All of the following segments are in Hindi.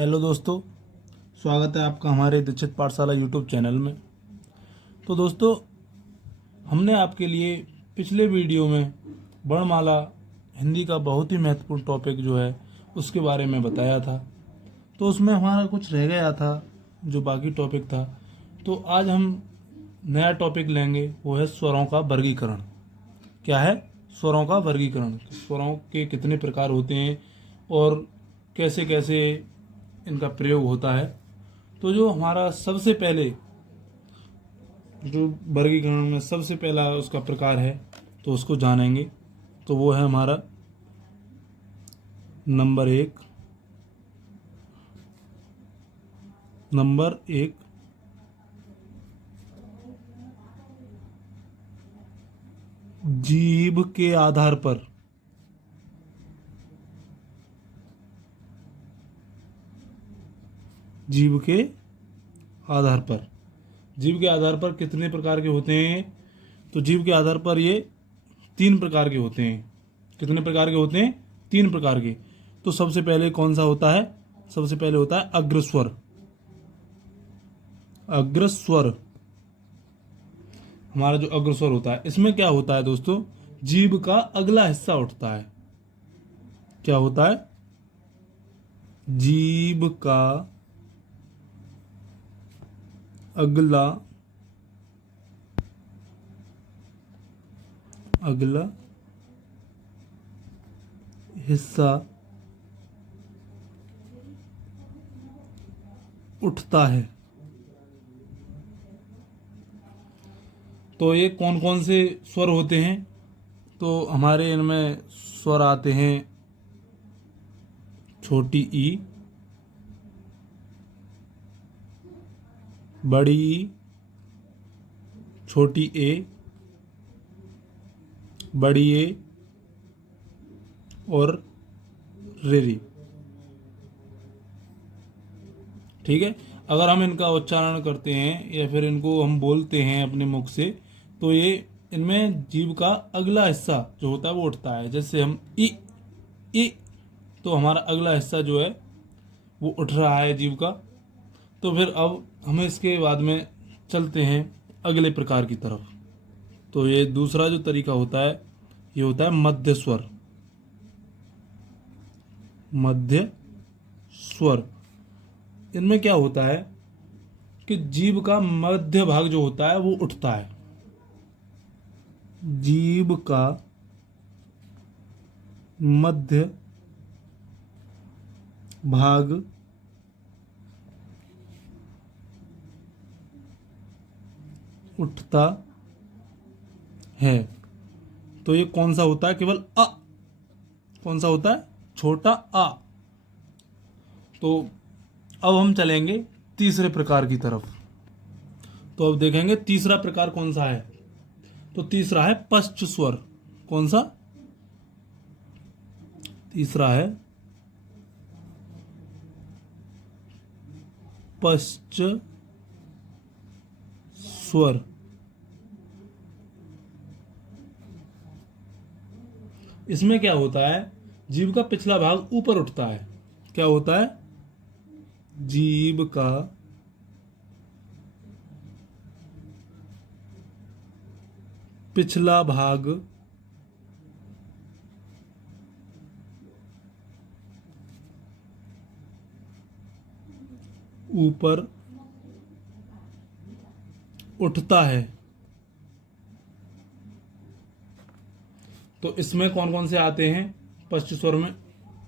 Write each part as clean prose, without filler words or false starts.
हेलो दोस्तों, स्वागत है आपका हमारे दीक्षित पाठशाला यूट्यूब चैनल में। तो दोस्तों, हमने आपके लिए पिछले वीडियो में वर्णमाला हिंदी का बहुत ही महत्वपूर्ण टॉपिक जो है उसके बारे में बताया था। तो उसमें हमारा कुछ रह गया था जो बाकी टॉपिक था। तो आज हम नया टॉपिक लेंगे, वो है स्वरों का वर्गीकरण। क्या है? स्वरों का वर्गीकरण। स्वरों के कितने प्रकार होते हैं और कैसे कैसे इनका प्रयोग होता है। तो जो हमारा सबसे पहले जो वर्गीकरण में सबसे पहला उसका प्रकार है तो उसको जानेंगे। तो वो है हमारा नंबर एक जीभ के आधार पर जीभ के आधार पर जीभ के आधार पर कितने प्रकार के होते हैं? तो जीभ के आधार पर ये 3 प्रकार के होते हैं। कितने प्रकार के होते हैं? 3 प्रकार के। तो सबसे पहले कौन सा होता है? सबसे पहले होता है अग्रस्वर। अग्रस्वर हमारा जो अग्रस्वर होता है, इसमें क्या होता है दोस्तों? जीभ का अगला हिस्सा उठता है। क्या होता है? जीभ का अगला हिस्सा उठता है। तो ये कौन कौन से स्वर होते हैं? तो हमारे इनमें स्वर आते हैं छोटी ई, बड़ी ई, छोटी ए, बड़ी ए और रेरी। ठीक है। अगर हम इनका उच्चारण करते हैं या फिर इनको हम बोलते हैं अपने मुख से, तो ये इनमें जीभ का अगला हिस्सा जो होता है वो उठता है। जैसे हम ई, तो हमारा अगला हिस्सा जो है वो उठ रहा है जीभ का। तो फिर अब हमें इसके बाद में चलते हैं अगले प्रकार की तरफ। तो ये दूसरा जो तरीका होता है ये होता है मध्य स्वर। मध्य स्वर इनमें क्या होता है कि जीभ का मध्य भाग जो होता है वो उठता है। जीभ का मध्य भाग उठता है। तो ये कौन सा होता है? केवल अ। कौन सा होता है? छोटा आ। तो अब हम चलेंगे तीसरे प्रकार की तरफ। तो अब देखेंगे तीसरा प्रकार कौन सा है। तो तीसरा है पश्च स्वर। कौन सा? तीसरा है पश्च स्वर। इसमें क्या होता है? जीभ का पिछला भाग ऊपर उठता है। क्या होता है? जीभ का पिछला भाग ऊपर उठता है। तो इसमें कौन कौन से आते हैं पश्च स्वर में?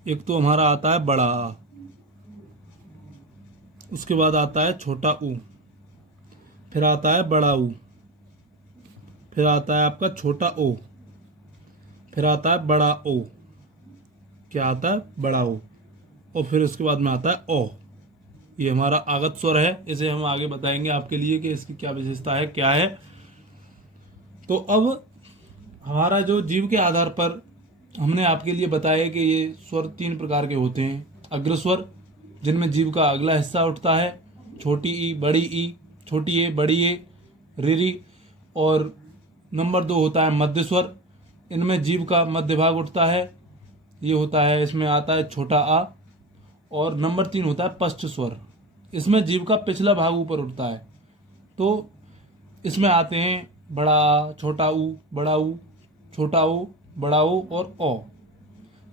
एक तो हमारा आता है बड़ा आ, उसके बाद आता है छोटा ऊ, फिर आता है बड़ा ऊ, फिर आता है आपका छोटा ओ, फिर आता है बड़ा ओ। क्या आता है? बड़ा ओ। और फिर उसके बाद में आता है ओ। ये हमारा आगत स्वर है। इसे हम आगे बताएंगे आपके लिए कि इसकी क्या विशेषता है, क्या है। तो अब हमारा जो जीव के आधार पर हमने आपके लिए बताया कि ये स्वर 3 प्रकार के होते हैं। अग्रस्वर जिनमें जीव का अगला हिस्सा उठता है, छोटी ई, बड़ी ई, छोटी ए, बड़ी ए, रिरी। और नंबर 2 होता है मध्य स्वर। इनमें जीव का मध्य भाग उठता है। ये होता है, इसमें आता है छोटा आ। और नंबर 3 होता है पश्च स्वर। इसमें जीभ का पिछला भाग ऊपर उठता है। तो इसमें आते हैं बड़ा, छोटा ऊ, बड़ा ऊ, छोटा ओ, बड़ा ओ और ओ।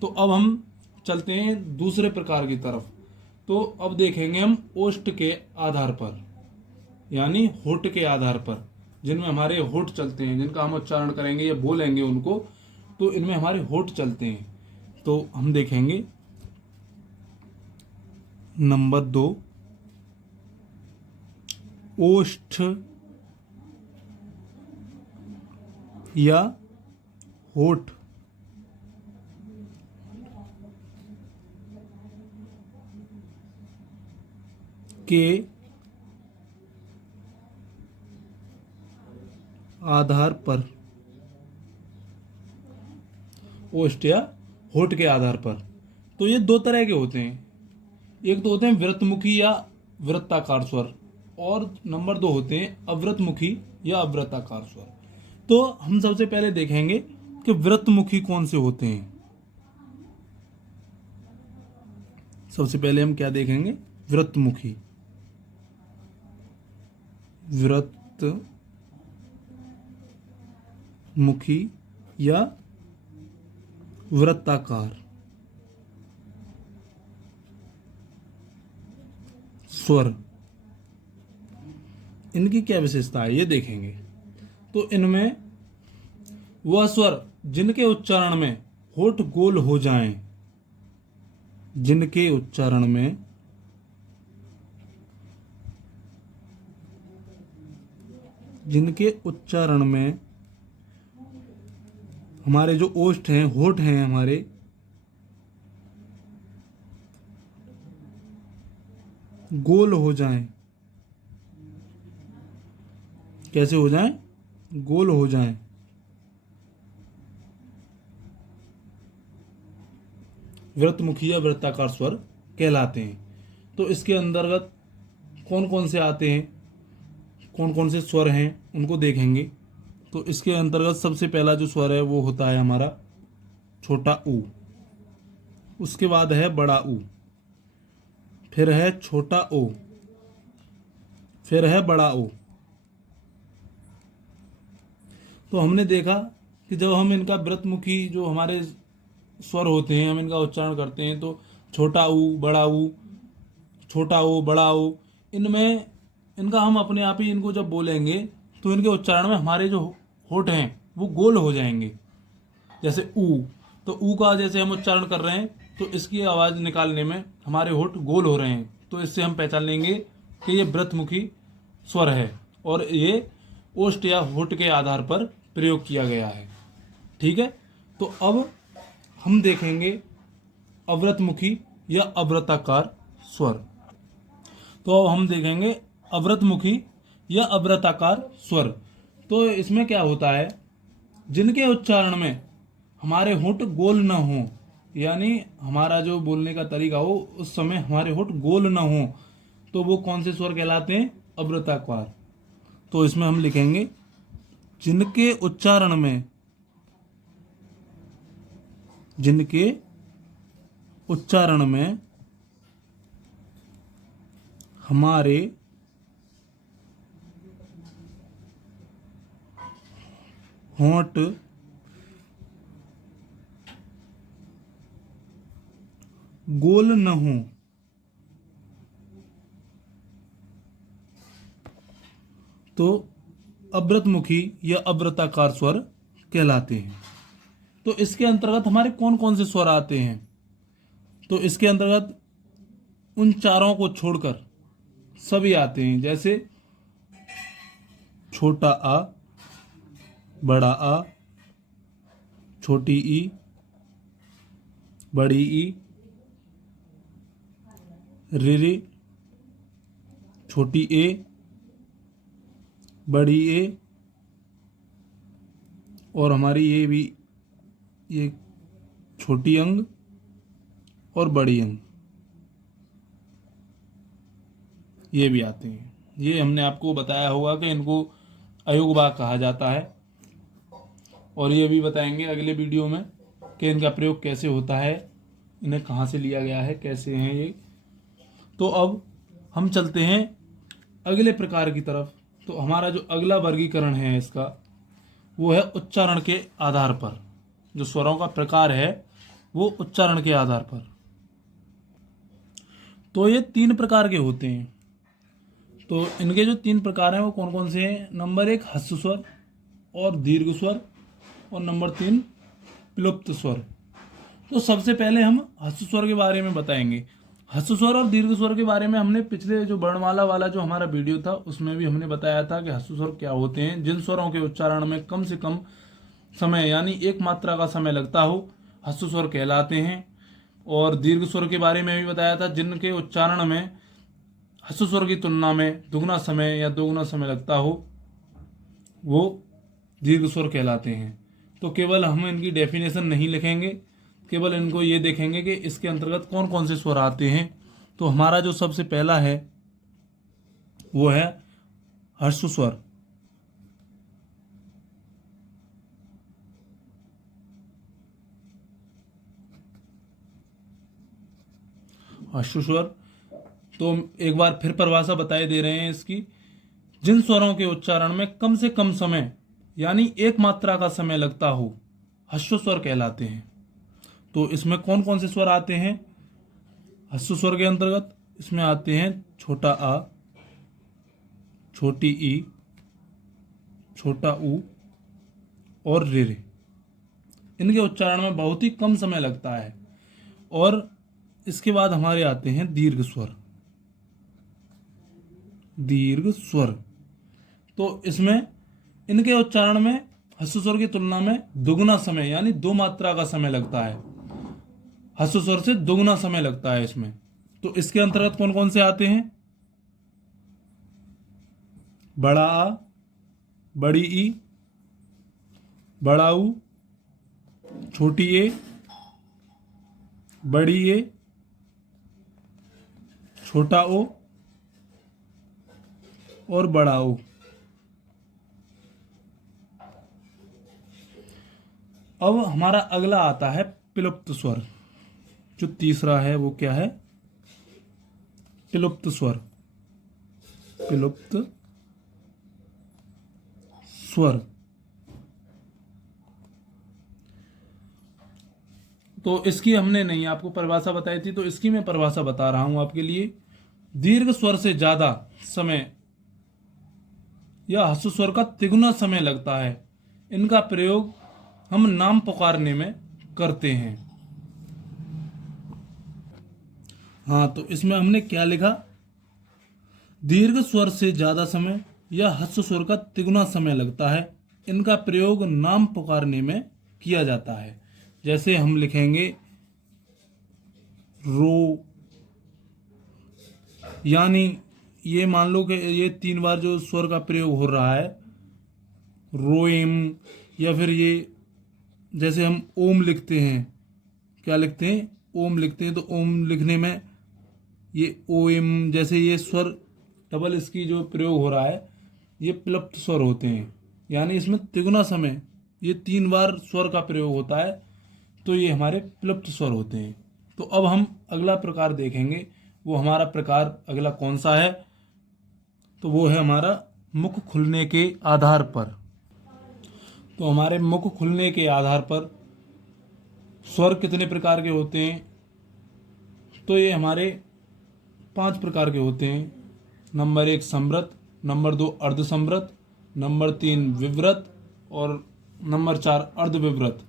तो अब हम चलते हैं दूसरे प्रकार की तरफ। तो अब देखेंगे हम ओष्ठ के आधार पर, यानी होठ के आधार पर, जिनमें हमारे होठ चलते हैं, जिनका हम उच्चारण करेंगे या बोलेंगे उनको, तो इनमें हमारे होठ चलते हैं। तो हम देखेंगे नंबर 2 ओष्ठ या होठ। के आधार पर, ओष्ठ या होठ के आधार पर। तो ये दो तरह के होते हैं। एक तो होते हैं वृत्तमुखी या वृत्ताकार स्वर, और नंबर 2 होते हैं अवृतमुखी या अवृत्ताकार स्वर। तो हम सबसे पहले देखेंगे कि वृत्तमुखी कौन से होते हैं। सबसे पहले हम क्या देखेंगे? वृत्तमुखी। वृत्तमुखी या वृत्ताकार स्वर, इनकी क्या विशेषता है ये देखेंगे। तो इनमें वह स्वर जिनके उच्चारण में होठ गोल हो जाएं, जिनके उच्चारण में हमारे जो ओष्ठ हैं, होठ हैं हमारे, गोल हो जाएं। कैसे हो जाएं? गोल हो जाएं। वृत्तमुखी या वृत्ताकार स्वर कहलाते हैं। तो इसके अंतर्गत कौन कौन से आते हैं, कौन कौन से स्वर हैं, उनको देखेंगे। तो इसके अंतर्गत सबसे पहला जो स्वर है वो होता है हमारा छोटा ऊ, उसके बाद है बड़ा ऊ, फिर है छोटा ओ, फिर है बड़ा ओ। तो हमने देखा कि जब हम इनका वृत्तमुखी जो हमारे स्वर होते हैं, हम इनका उच्चारण करते हैं, तो छोटा ऊ, बड़ा ऊ, छोटा ओ, बड़ा ओ, इनमें इनका हम अपने आप ही इनको जब बोलेंगे तो इनके उच्चारण में हमारे जो होठ हैं वो गोल हो जाएंगे। जैसे ऊ, तो ऊ का जैसे हम उच्चारण कर रहे हैं तो इसकी आवाज़ निकालने में हमारे होठ गोल हो रहे हैं, तो इससे हम पहचान लेंगे कि ये वृत्तमुखी स्वर है और ये ओष्ठ या होठ के आधार पर प्रयोग किया गया है। ठीक है। तो अब हम देखेंगे अवृतमुखी या अवृत्ताकार स्वर। तो अब हम देखेंगे अवृतमुखी या अवृत्ताकार स्वर। तो इसमें क्या होता है, जिनके उच्चारण में हमारे होंठ गोल न हो, यानी हमारा जो बोलने का तरीका हो उस समय हमारे होंठ गोल न हो, तो वो कौन से स्वर कहलाते हैं? अवृत्ताकार। तो इसमें हम लिखेंगे जिनके उच्चारण में हमारे होंठ गोल न हो, तो अवृतमुखी या अवृत्ताकार स्वर कहलाते हैं। तो इसके अंतर्गत हमारे कौन कौन से स्वर आते हैं? तो इसके अंतर्गत उन चारों को छोड़कर सभी आते हैं, जैसे छोटा आ, बड़ा आ, छोटी ई, बड़ी ई, री, छोटी ए, बड़ी ए, और हमारी ये भी, ये छोटी अंग और बड़ी अंग, ये भी आते हैं। ये हमने आपको बताया होगा कि इनको अयुग्भाग कहा जाता है, और ये भी बताएंगे अगले वीडियो में कि इनका प्रयोग कैसे होता है, इन्हें कहाँ से लिया गया है, कैसे हैं ये, तो अब हम चलते हैं अगले प्रकार की तरफ। तो हमारा जो अगला वर्गीकरण है इसका, वो है उच्चारण के आधार पर। जो स्वरों का प्रकार है वो उच्चारण के आधार पर। तो ये 3 प्रकार के होते हैं। तो इनके जो 3 प्रकार हैं वो कौन कौन से हैं? नंबर 1 ह्रस्व स्वर और दीर्घ स्वर, और नंबर 3 प्लुप्त स्वर। तो सबसे पहले हम ह्रस्व स्वर के बारे में बताएंगे। ह्रस्व स्वर और दीर्घ स्वर के बारे में हमने पिछले जो वर्णमाला वाला जो हमारा वीडियो था उसमें भी हमने बताया था कि ह्रस्व स्वर क्या होते हैं। जिन स्वरों के उच्चारण में कम से कम समय यानी एक मात्रा का समय लगता हो, ह्रस्व स्वर कहलाते हैं। और दीर्घ स्वर के बारे में भी बताया था, जिनके उच्चारण में ह्रस्व स्वर की तुलना में दुगना समय या दोगुना समय लगता हो, वो दीर्घ स्वर कहलाते हैं। तो केवल हम इनकी डेफिनेशन नहीं लिखेंगे, केवल इनको ये देखेंगे कि इसके अंतर्गत कौन कौन से स्वर आते हैं। तो हमारा जो सबसे पहला है वो है ह्रस्व स्वर। ह्रस्व स्वर, तो एक बार फिर परिभाषा बताए दे रहे हैं इसकी। जिन स्वरों के उच्चारण में कम से कम समय यानी एक मात्रा का समय लगता हो, ह्रस्व स्वर कहलाते हैं। तो इसमें कौन कौन से स्वर आते हैं ह्रस्व स्वर के अंतर्गत? इसमें आते हैं छोटा आ, छोटी ई, छोटा ऊ और रे। इनके उच्चारण में बहुत ही कम समय लगता है। और इसके बाद हमारे आते हैं दीर्घ स्वर। दीर्घ स्वर, तो इसमें इनके उच्चारण में ह्रस्व स्वर की तुलना में दुगुना समय यानी 2 मात्रा का समय लगता है। ह्रस्व स्वर से दुगुना समय लगता है इसमें। तो इसके अंतर्गत कौन कौन से आते हैं? बड़ा आ, बड़ी ई, बड़ा ऊ, छोटी ए, बड़ी ए, छोटा ओ और बड़ा ओ। अब हमारा अगला आता है प्लुप्त स्वर। जो तीसरा है वो क्या है? प्लुप्त स्वर। प्लुप्त स्वर, तो इसकी हमने नहीं आपको परिभाषा बताई थी, तो इसकी मैं परिभाषा बता रहा हूं आपके लिए। दीर्घ स्वर से ज्यादा समय या ह्रस्व स्वर का तिगुना समय लगता है। इनका प्रयोग हम नाम पुकारने में करते हैं। हाँ, तो इसमें हमने क्या लिखा? दीर्घ स्वर से ज्यादा समय या ह्रस्व स्वर का तिगुना समय लगता है। इनका प्रयोग नाम पुकारने में किया जाता है। जैसे हम लिखेंगे रो, यानी ये मान लो कि ये 3 बार जो स्वर का प्रयोग हो रहा है, रोएम। या फिर ये जैसे हम ओम लिखते हैं, क्या लिखते हैं? ओम लिखते हैं। तो ओम लिखने में ये ओएम जैसे ये स्वर डबल इसकी जो प्रयोग हो रहा है, ये प्लुप्त स्वर होते हैं। यानी इसमें तिगुना समय ये 3 बार स्वर का प्रयोग होता है, तो ये हमारे प्लुप्त स्वर होते हैं। तो अब हम अगला प्रकार देखेंगे। वो हमारा प्रकार अगला कौन सा है? तो वो है हमारा मुख खुलने के आधार पर। तो हमारे मुख खुलने के आधार पर स्वर कितने प्रकार के होते हैं? तो ये हमारे 5 प्रकार के होते हैं। नंबर 1 समृत, नंबर 2 अर्धसमृत, नंबर 3 विवृत, और नंबर 4 अर्धविवृत,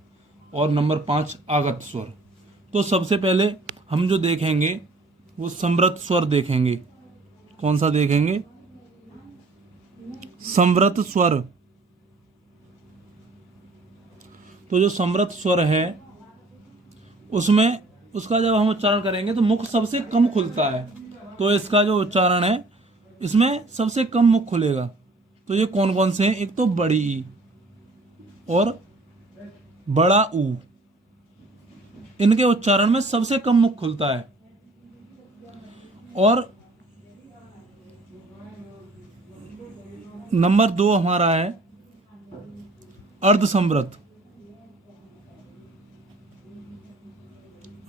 और नंबर 5 आगत स्वर। तो सबसे पहले हम जो देखेंगे वो समृत स्वर देखेंगे। कौन सा देखेंगे? समृत स्वर। तो जो समृत स्वर है उसमें उसका जब हम उच्चारण करेंगे तो मुख सबसे कम खुलता है। तो इसका जो उच्चारण है इसमें सबसे कम मुख खुलेगा। तो ये कौन कौन से हैं? एक तो बड़ी ई और बड़ा ऊ, इनके उच्चारण में सबसे कम मुख खुलता है। और नंबर 2 हमारा है अर्धसमृत।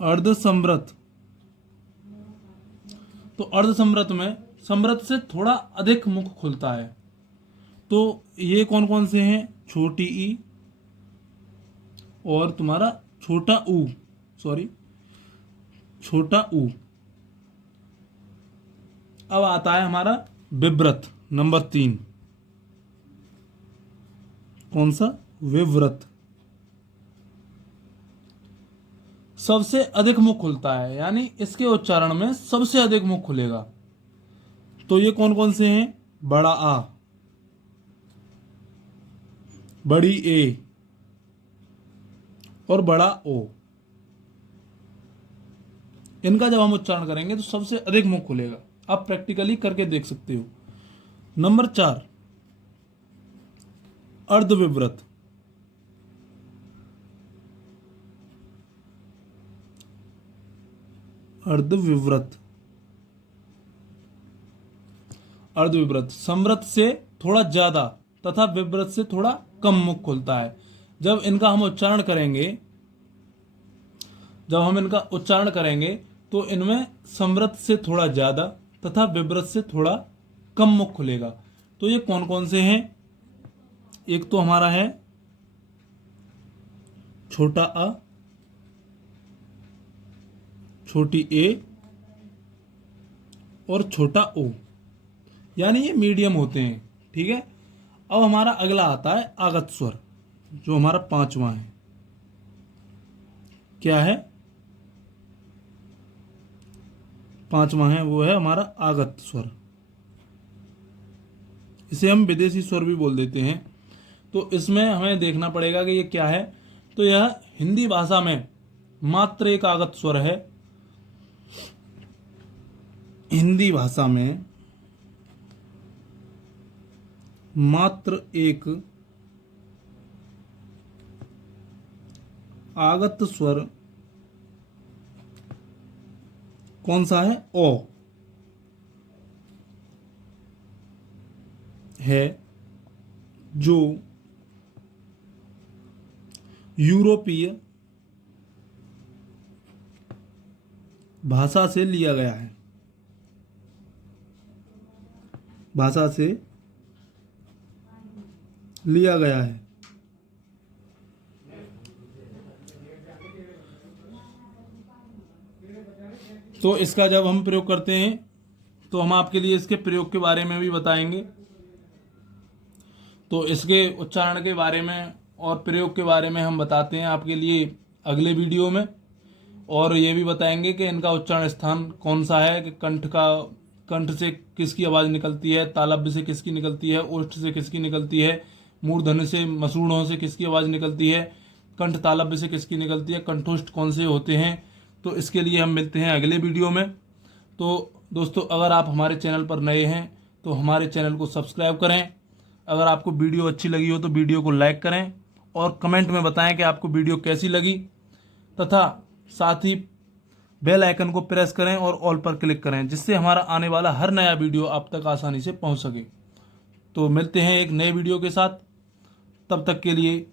अर्धसमृत, तो अर्धसंवृत में संवृत से थोड़ा अधिक मुख खुलता है। तो ये कौन कौन से हैं? छोटी ई और तुम्हारा छोटा ऊ, छोटा ऊ। अब आता है हमारा विव्रत नंबर 3। कौन सा? विव्रत। सबसे अधिक मुख खुलता है, यानी इसके उच्चारण में सबसे अधिक मुख खुलेगा। तो ये कौन कौन से हैं? बड़ा आ, बड़ी ए और बड़ा ओ। इनका जब हम उच्चारण करेंगे तो सबसे अधिक मुख खुलेगा। आप प्रैक्टिकली करके देख सकते हो। नंबर 4 अर्धविव्रत। अर्धविव्रत अर्धविव्रत संवृत से थोड़ा ज्यादा तथा विव्रत से थोड़ा कम मुख खुलता है। जब हम इनका उच्चारण करेंगे तो इनमें संवृत से थोड़ा ज्यादा तथा विव्रत से थोड़ा कम मुख खुलेगा। तो ये कौन कौन से हैं? एक तो हमारा है छोटा अ, छोटी ए और छोटा ओ, यानी ये मीडियम होते हैं। ठीक है। अब हमारा अगला आता है आगत स्वर, जो हमारा 5वां है। क्या है? 5वां है, वो है हमारा आगत स्वर। इसे हम विदेशी स्वर भी बोल देते हैं। तो इसमें हमें देखना पड़ेगा कि ये क्या है। तो यह हिंदी भाषा में मात्र एक आगत स्वर है। हिंदी भाषा में मात्र एक आगत स्वर कौन सा है? ओ है, जो यूरोपीय भाषा से लिया गया है। भाषा से लिया गया है। तो इसका जब हम प्रयोग करते हैं तो हम आपके लिए इसके प्रयोग के बारे में भी बताएंगे। तो इसके उच्चारण के बारे में और प्रयोग के बारे में हम बताते हैं आपके लिए अगले वीडियो में। और ये भी बताएंगे कि इनका उच्चारण स्थान कौन सा है, कि कंठ से किसकी आवाज़ निकलती है, तालव्य से किसकी निकलती है, ओष्ठ से किसकी निकलती है, मूर्धन्य से मसूड़ों से किसकी आवाज़ निकलती है, कंठ तालव्य से किसकी निकलती है, कंठोष्ठ कौन से होते हैं। तो इसके लिए हम मिलते हैं अगले वीडियो में। तो दोस्तों, अगर आप हमारे चैनल पर नए हैं तो हमारे चैनल को सब्सक्राइब करें। अगर आपको वीडियो अच्छी लगी हो तो वीडियो को लाइक करें और कमेंट में बताएं कि आपको वीडियो कैसी लगी, तथा साथ ही बेल आइकन को प्रेस करें और ऑल पर क्लिक करें, जिससे हमारा आने वाला हर नया वीडियो आप तक आसानी से पहुंच सके। तो मिलते हैं एक नए वीडियो के साथ। तब तक के लिए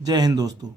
जय हिंद दोस्तों।